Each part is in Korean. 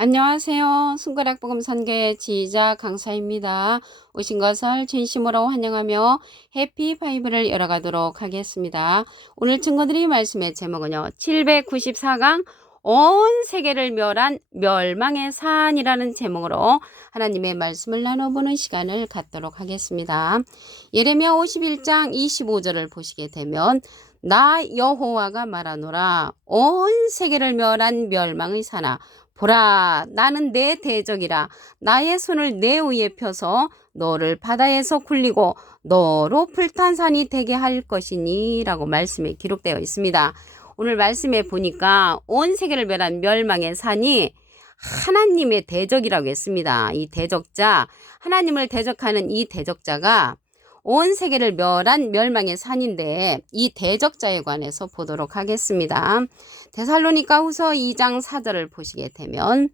안녕하세요. 순결학복음 선교의 지휘자 강사입니다. 오신 것을 진심으로 환영하며 해피 바이블을 열어가도록 하겠습니다. 오늘 친구들이 말씀의 제목은요. 794강 온 세계를 멸한 멸망의 산이라는 제목으로 하나님의 말씀을 나눠보는 시간을 갖도록 하겠습니다. 예레미야 51장 25절을 보시게 되면 나 여호와가 말하노라 온 세계를 멸한 멸망의 산아 보라 나는 내 대적이라 나의 손을 내 위에 펴서 너를 바다에서 굴리고 너로 불탄 산이 되게 할 것이니 라고 말씀에 기록되어 있습니다. 오늘 말씀에 보니까 온 세계를 멸한 멸망의 산이 하나님의 대적이라고 했습니다. 이 대적자, 하나님을 대적하는 이 대적자가 온 세계를 멸한 멸망의 산인데 이 대적자에 관해서 보도록 하겠습니다. 데살로니가 후서 2장 4절을 보시게 되면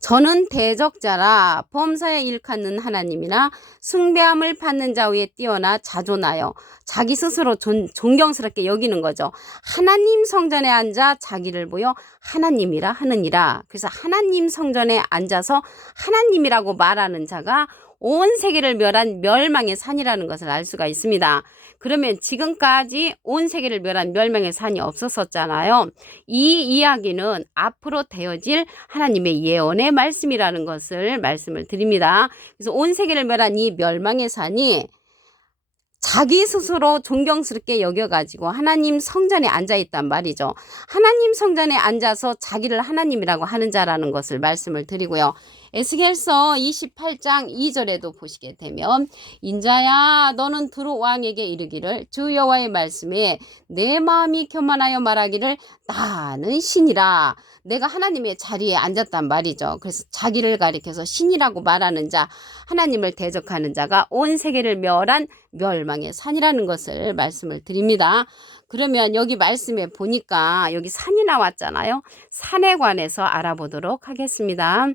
저는 대적자라 범사에 일컫는 하나님이나 숭배함을 받는 자 위에 뛰어나 자존하여 자기 스스로 존경스럽게 여기는 거죠. 하나님 성전에 앉아 자기를 보여 하나님이라 하느니라. 그래서 하나님 성전에 앉아서 하나님이라고 말하는 자가 온 세계를 멸한 멸망의 산이라는 것을 알 수가 있습니다. 그러면 지금까지 온 세계를 멸한 멸망의 산이 없었었잖아요. 이 이야기는 앞으로 되어질 하나님의 예언의 말씀이라는 것을 말씀을 드립니다. 그래서 온 세계를 멸한 이 멸망의 산이 자기 스스로 존경스럽게 여겨가지고 하나님 성전에 앉아있단 말이죠. 하나님 성전에 앉아서 자기를 하나님이라고 하는 자라는 것을 말씀을 드리고요. 에스겔서 28장 2절에도 보시게 되면 인자야 너는 두루 왕에게 이르기를 주 여호와의 말씀에 내 마음이 교만하여 말하기를 나는 신이라. 내가 하나님의 자리에 앉았단 말이죠. 그래서 자기를 가리켜서 신이라고 말하는 자, 하나님을 대적하는 자가 온 세계를 멸한 멸망의 산이라는 것을 말씀을 드립니다. 그러면 여기 말씀에 보니까 여기 산이 나왔잖아요. 산에 관해서 알아보도록 하겠습니다.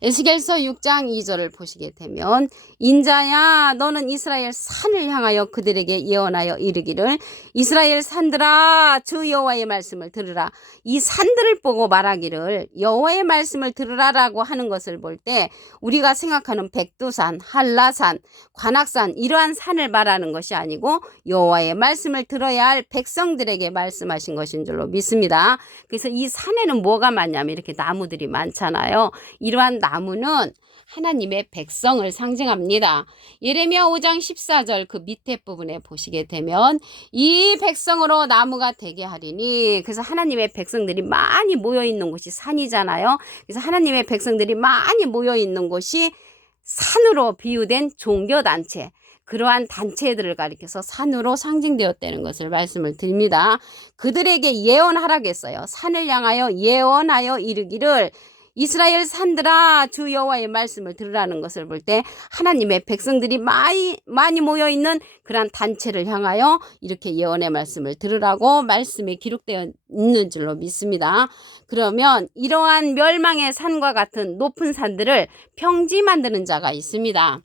에스겔서 6장 2절을 보시게 되면 인자야 너는 이스라엘 산을 향하여 그들에게 예언하여 이르기를 이스라엘 산들아 주 여호와의 말씀을 들으라. 이 산들을 보고 말하기를 여호와의 말씀을 들으라라고 하는 것을 볼 때 우리가 생각하는 백두산, 한라산, 관악산 이러한 산을 말하는 것이 아니고 여호와의 말씀을 들어야 할 백성들에게 말씀하신 것인 줄로 믿습니다. 그래서 이 산에는 뭐가 많냐면 이렇게 나무들이 많잖아요. 이러한 나무는 하나님의 백성을 상징합니다. 예레미야 5장 14절 그 밑에 부분에 보시게 되면 이 백성으로 나무가 되게 하리니 그래서 하나님의 백성들이 많이 모여있는 곳이 산이잖아요. 그래서 하나님의 백성들이 많이 모여있는 곳이 산으로 비유된 종교단체 그러한 단체들을 가리켜서 산으로 상징되었다는 것을 말씀을 드립니다. 그들에게 예언하라고 했어요. 산을 향하여 예언하여 이르기를 이스라엘 산들아 주 여호와의 말씀을 들으라는 것을 볼 때 하나님의 백성들이 많이 모여있는 그런 단체를 향하여 이렇게 예언의 말씀을 들으라고 말씀에 기록되어 있는 줄로 믿습니다. 그러면 이러한 멸망의 산과 같은 높은 산들을 평지 만드는 자가 있습니다.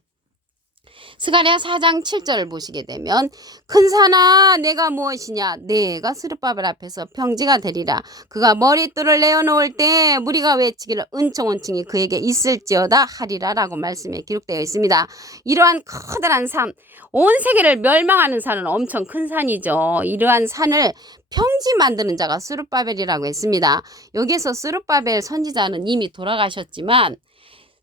스가랴 4장 7절을 보시게 되면 큰 산아 내가 무엇이냐 내가 스룹바벨 앞에서 평지가 되리라. 그가 머릿돌을 내어놓을 때 무리가 외치기를 은총은총이 그에게 있을지어다 하리라 라고 말씀에 기록되어 있습니다. 이러한 커다란 산, 온 세계를 멸망하는 산은 엄청 큰 산이죠. 이러한 산을 평지 만드는 자가 스룹바벨이라고 했습니다. 여기에서 스룹바벨 선지자는 이미 돌아가셨지만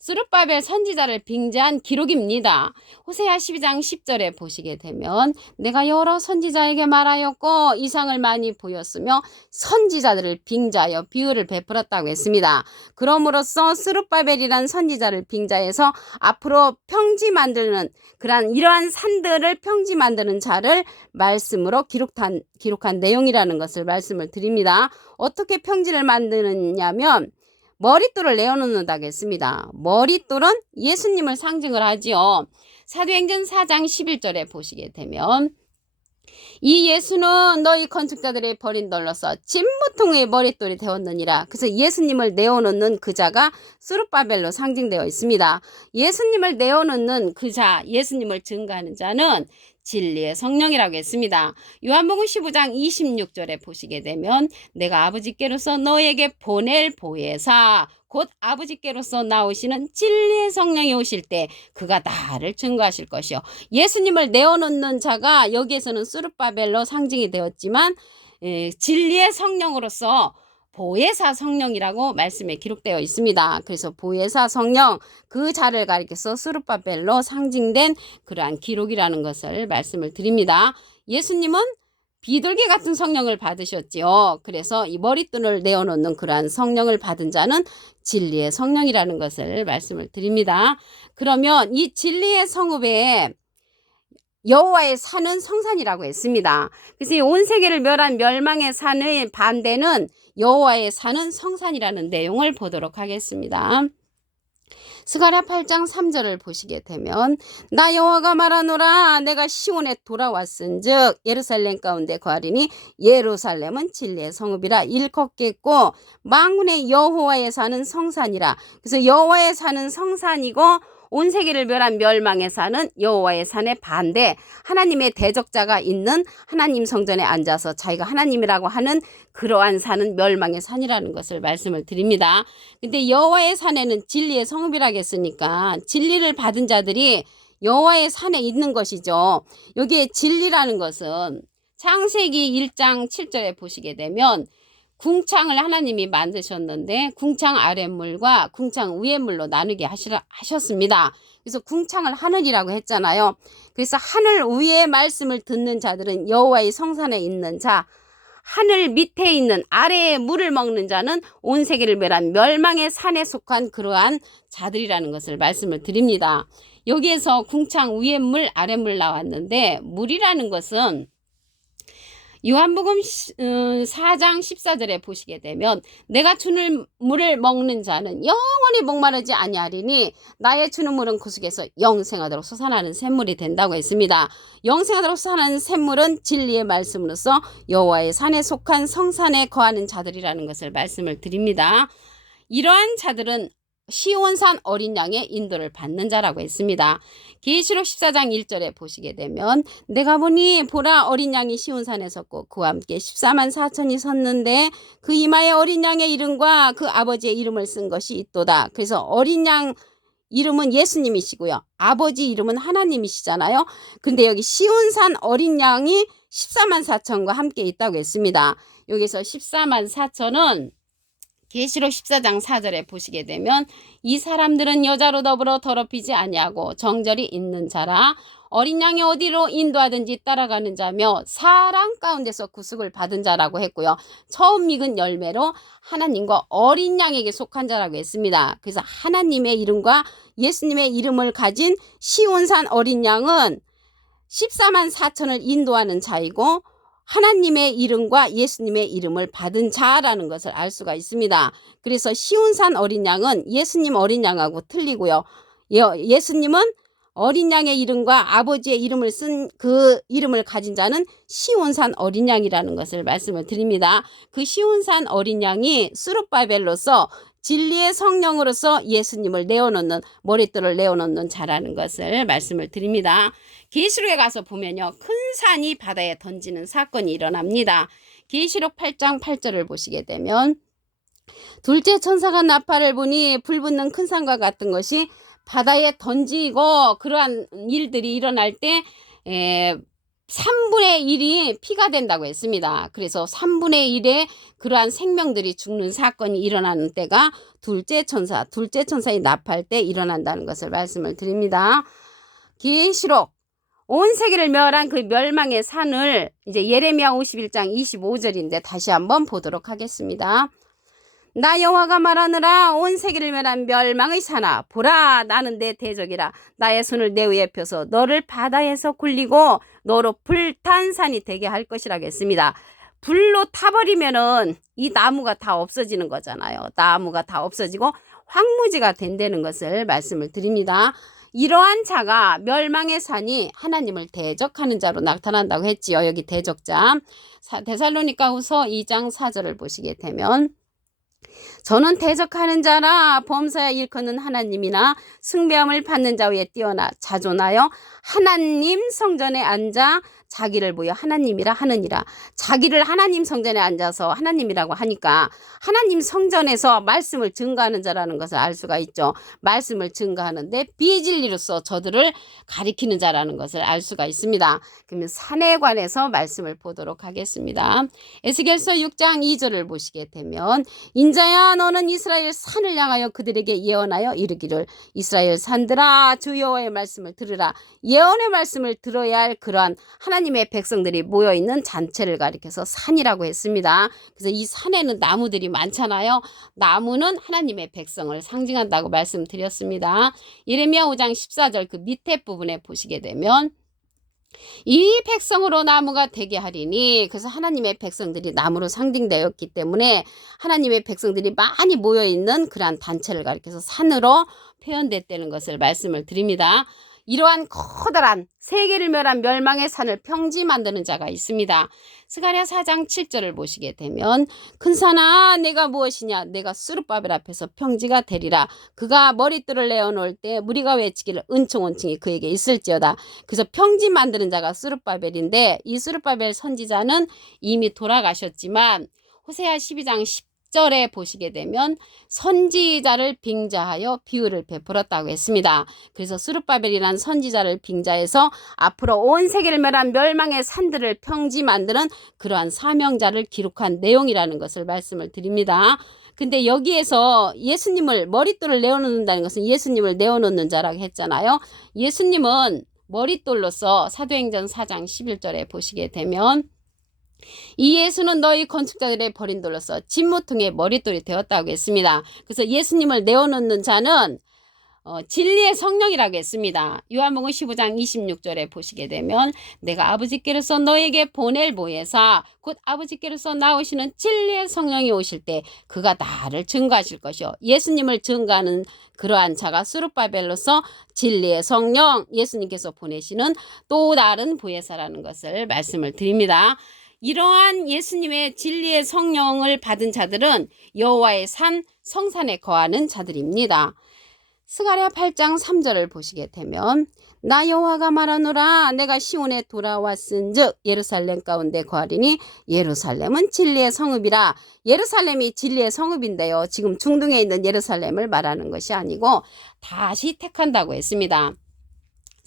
스룹바벨 선지자를 빙자한 기록입니다. 호세아 12장 10절에 보시게 되면 내가 여러 선지자에게 말하였고 이상을 많이 보였으며 선지자들을 빙자하여 비유를 베풀었다고 했습니다. 그럼으로써 스룹바벨이란 선지자를 빙자해서 앞으로 평지 만드는 이러한 산들을 평지 만드는 자를 말씀으로 기록한 내용이라는 것을 말씀을 드립니다. 어떻게 평지를 만드느냐면 머릿돌을 내어놓는다고 했습니다. 머릿돌은 예수님을 상징을 하지요. 사도행전 4장 11절에 보시게 되면 이 예수는 너희 건축자들의 버린 돌로서 진무통의 머릿돌이 되었느니라. 그래서 예수님을 내어놓는 그 자가 스룹바벨로 상징되어 있습니다. 예수님을 내어놓는 그 자, 예수님을 증거하는 자는 진리의 성령이라고 했습니다. 요한복음 15장 26절에 보시게 되면 내가 아버지께로서 너에게 보낼 보혜사 곧 아버지께로서 나오시는 진리의 성령이 오실 때 그가 나를 증거하실 것이요. 예수님을 내어놓는 자가 여기에서는 스룹바벨로 상징이 되었지만 진리의 성령으로서 보혜사 성령이라고 말씀에 기록되어 있습니다. 그래서 보혜사 성령 그 자를 가리켜서 스룹바벨로 상징된 그러한 기록이라는 것을 말씀을 드립니다. 예수님은 비둘기 같은 성령을 받으셨지요. 그래서 이 머릿돈을 내어놓는 그러한 성령을 받은 자는 진리의 성령이라는 것을 말씀을 드립니다. 그러면 이 진리의 성읍에 여호와의 산은 성산이라고 했습니다. 그래서 이 온 세계를 멸한 멸망의 산의 반대는 여호와의 산은 성산이라는 내용을 보도록 하겠습니다. 스가랴 8장 3절을 보시게 되면 나 여호와가 말하노라 내가 시온에 돌아왔은즉 예루살렘 가운데 거하리니 예루살렘은 진리의 성읍이라 일컫겠고 만군의 여호와의 산은 성산이라. 그래서 여호와의 산은 성산이고 온 세계를 멸한 멸망의 산은 여호와의 산의 반대 하나님의 대적자가 있는 하나님 성전에 앉아서 자기가 하나님이라고 하는 그러한 산은 멸망의 산이라는 것을 말씀을 드립니다. 근데 여호와의 산에는 진리의 성읍이라고 했으니까 진리를 받은 자들이 여호와의 산에 있는 것이죠. 여기에 진리라는 것은 창세기 1장 7절에 보시게 되면 궁창을 하나님이 만드셨는데 궁창 아랫물과 궁창 위에물로 나누게 하셨습니다. 그래서 궁창을 하늘이라고 했잖아요. 그래서 하늘 위의 말씀을 듣는 자들은 여호와의 성산에 있는 자, 하늘 밑에 있는 아래에 물을 먹는 자는 온 세계를 멸한 멸망의 산에 속한 그러한 자들이라는 것을 말씀을 드립니다. 여기에서 궁창 위에 물 아랫물 나왔는데 물이라는 것은 요한복음 4장 14절에 보시게 되면 내가 주는 물을 먹는 자는 영원히 목마르지 아니하리니 나의 주는 물은 그 속에서 영생하도록 솟아나는 샘물이 된다고 했습니다. 영생하도록 솟아나는 샘물은 진리의 말씀으로서 여호와의 산에 속한 성산에 거하는 자들이라는 것을 말씀을 드립니다. 이러한 자들은 시온산 어린 양의 인도를 받는 자라고 했습니다. 계시록 14장 1절에 보시게 되면 내가 보니 보라 어린 양이 시온산에 섰고 그와 함께 14만 4천이 섰는데 그 이마에 어린 양의 이름과 그 아버지의 이름을 쓴 것이 있도다. 그래서 어린 양 이름은 예수님이시고요. 아버지 이름은 하나님이시잖아요. 근데 여기 시온산 어린 양이 14만 4천과 함께 있다고 했습니다. 여기서 14만 4천은 계시록 14장 4절에 보시게 되면 이 사람들은 여자로 더불어 더럽히지 아니하고 정절이 있는 자라 어린 양이 어디로 인도하든지 따라가는 자며 사랑 가운데서 구속을 받은 자라고 했고요. 처음 익은 열매로 하나님과 어린 양에게 속한 자라고 했습니다. 그래서 하나님의 이름과 예수님의 이름을 가진 시온산 어린 양은 14만 4천을 인도하는 자이고 하나님의 이름과 예수님의 이름을 받은 자라는 것을 알 수가 있습니다. 그래서 시온산 어린 양은 예수님 어린 양하고 틀리고요. 예수님은 어린 양의 이름과 아버지의 이름을 쓴 그 이름을 가진 자는 시온산 어린 양이라는 것을 말씀을 드립니다. 그 시온산 어린 양이 스룹바벨로서 진리의 성령으로서 예수님을 내어놓는 머릿돌을 내어놓는 자라는 것을 말씀을 드립니다. 계시록에 가서 보면요. 큰 산이 바다에 던지는 사건이 일어납니다. 계시록 8장 8절을 보시게 되면 둘째 천사가 나팔을 보니 불붙는 큰 산과 같은 것이 바다에 던지고 그러한 일들이 일어날 때 3분의 1이 피가 된다고 했습니다. 그래서 3분의 1의 그러한 생명들이 죽는 사건이 일어나는 때가 둘째 천사의 나팔 때 일어난다는 것을 말씀을 드립니다. 계시록 온 세계를 멸한 그 멸망의 산을 이제 예레미야 51장 25절인데 다시 한번 보도록 하겠습니다. 나 여호와가 말하느라 온 세계를 멸한 멸망의 산아 보라 나는 내 대적이라 나의 손을 내 위에 펴서 너를 바다에서 굴리고 너로 불탄 산이 되게 할 것이라고 했습니다. 불로 타버리면은 이 나무가 다 없어지는 거잖아요. 나무가 다 없어지고 황무지가 된다는 것을 말씀을 드립니다. 이러한 자가 멸망의 산이 하나님을 대적하는 자로 나타난다고 했지요. 여기 대적자. 데살로니가후서 2장 4절을 보시게 되면 저는 대적하는 자라 범사에 일컫는 하나님이나 숭배함을 받는 자 위에 뛰어나 자존하여 하나님 성전에 앉아 자기를 보여 하나님이라 하느니라. 자기를 하나님 성전에 앉아서 하나님이라고 하니까 하나님 성전에서 말씀을 증거하는 자라는 것을 알 수가 있죠. 말씀을 증거하는데 비진리로서 저들을 가리키는 자라는 것을 알 수가 있습니다. 그러면 산에 관해서 말씀을 보도록 하겠습니다. 에스겔서 6장 2절을 보시게 되면 인자야 너는 이스라엘 산을 향하여 그들에게 예언하여 이르기를 이스라엘 산들아 주 여호와의 말씀을 들으라. 예언의 말씀을 들어야 할 그러한 하나님의 백성들이 모여있는 잔치를 가리켜서 산이라고 했습니다. 그래서 이 산에는 나무들이 많잖아요. 나무는 하나님의 백성을 상징한다고 말씀드렸습니다. 예레미야 5장 14절 그 밑에 부분에 보시게 되면 이 백성으로 나무가 되게 하리니 그래서 하나님의 백성들이 나무로 상징되었기 때문에 하나님의 백성들이 많이 모여있는 그러한 단체를 가리켜서 산으로 표현됐다는 것을 말씀을 드립니다. 이러한 커다란 세계를 멸한 멸망의 산을 평지 만드는 자가 있습니다. 스가랴 4장 7절을 보시게 되면 큰 산아 내가 무엇이냐 내가 스룹바벨 앞에서 평지가 되리라. 그가 머릿돌을 내어놓을 때 무리가 외치기를 은총이 그에게 있을지어다. 그래서 평지 만드는 자가 스룹바벨인데 이 스룹바벨 선지자는 이미 돌아가셨지만 호세아 12장 10절에 보시게 되면 선지자를 빙자하여 비유를 베풀었다고 했습니다. 그래서 스룹바벨이라는 선지자를 빙자해서 앞으로 온 세계를 멸한 멸망의 산들을 평지 만드는 그러한 사명자를 기록한 내용이라는 것을 말씀을 드립니다. 근데 여기에서 예수님을 머릿돌을 내어놓는다는 것은 예수님을 내어놓는 자라고 했잖아요. 예수님은 머릿돌로서 사도행전 4장 11절에 보시게 되면 이 예수는 너희 건축자들의 버린 돌로서 진모퉁의 머릿돌이 되었다고 했습니다. 그래서 예수님을 내어놓는 자는 진리의 성령이라고 했습니다. 요한복음 15장 26절에 보시게 되면 내가 아버지께로서 너에게 보낼 보혜사 곧 아버지께로서 나오시는 진리의 성령이 오실 때 그가 나를 증거하실 것이요. 예수님을 증거하는 그러한 자가 스룹바벨로서 진리의 성령 예수님께서 보내시는 또 다른 보혜사라는 것을 말씀을 드립니다. 이러한 예수님의 진리의 성령을 받은 자들은 여호와의 산 성산에 거하는 자들입니다. 스가랴 8장 3절을 보시게 되면 나 여호와가 말하노라 내가 시온에 돌아왔은즉 예루살렘 가운데 거하리니 예루살렘은 진리의 성읍이라. 예루살렘이 진리의 성읍인데요. 지금 중동에 있는 예루살렘을 말하는 것이 아니고 다시 택한다고 했습니다.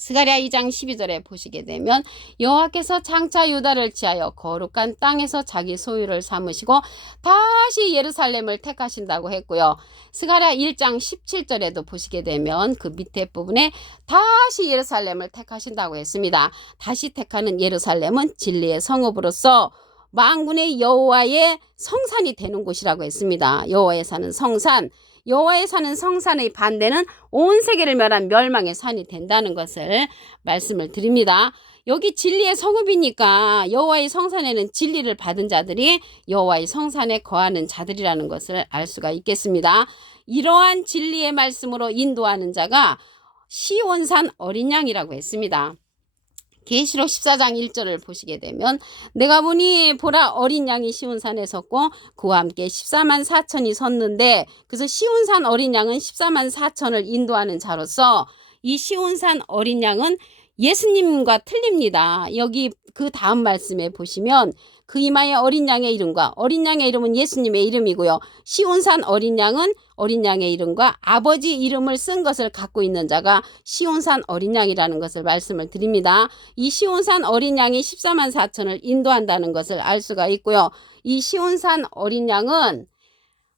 스가랴 2장 12절에 보시게 되면 여호와께서 장차 유다를 취하여 거룩한 땅에서 자기 소유를 삼으시고 다시 예루살렘을 택하신다고 했고요. 스가랴 1장 17절에도 보시게 되면 그 밑에 부분에 다시 예루살렘을 택하신다고 했습니다. 다시 택하는 예루살렘은 진리의 성읍으로서 만군의 여호와의 성산이 되는 곳이라고 했습니다. 여호와의 사는 성산. 여호와의 사는 성산의 반대는 온 세계를 멸한 멸망의 산이 된다는 것을 말씀을 드립니다. 여기 진리의 성읍이니까 여호와의 성산에는 진리를 받은 자들이 여호와의 성산에 거하는 자들이라는 것을 알 수가 있겠습니다. 이러한 진리의 말씀으로 인도하는 자가 시온산 어린 양이라고 했습니다. 계시록 14장 1절을 보시게 되면 내가 보니 보라 어린 양이 시온산에 섰고 그와 함께 14만 4천이 섰는데 그래서 시온산 어린 양은 14만 4천을 인도하는 자로서 이 시온산 어린 양은 예수님과 틀립니다. 여기 그 다음 말씀에 보시면 그 이마에 어린 양의 이름과 어린 양의 이름은 예수님의 이름이고요. 시온산 어린 양은 어린 양의 이름과 아버지 이름을 쓴 것을 갖고 있는 자가 시온산 어린 양이라는 것을 말씀을 드립니다. 이 시온산 어린 양이 14만 4천을 인도한다는 것을 알 수가 있고요. 이 시온산 어린 양은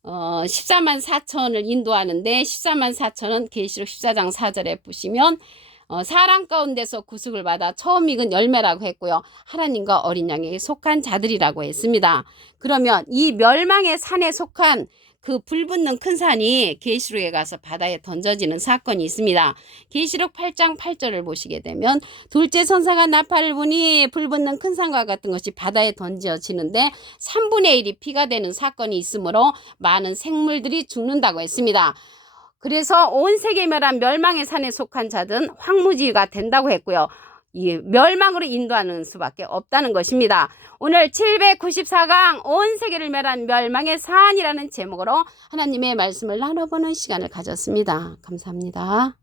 14만 4천을 인도하는데 14만 4천은 계시록 14장 4절에 보시면 사람 가운데서 구속을 받아 처음 익은 열매라고 했고요. 하나님과 어린 양에게 속한 자들이라고 했습니다. 그러면 이 멸망의 산에 속한 그 불붙는 큰 산이 계시록에 가서 바다에 던져지는 사건이 있습니다. 계시록 8장 8절을 보시게 되면 둘째 천사가 나팔을 부니 불붙는 큰 산과 같은 것이 바다에 던져지는데 3분의 1이 피가 되는 사건이 있으므로 많은 생물들이 죽는다고 했습니다. 그래서 온 세계 멸한 멸망의 산에 속한 자든 황무지가 된다고 했고요. 이 멸망으로 인도하는 수밖에 없다는 것입니다. 오늘 794강 온 세계를 멸한 멸망의 산이라는 제목으로 하나님의 말씀을 나눠보는 시간을 가졌습니다. 감사합니다.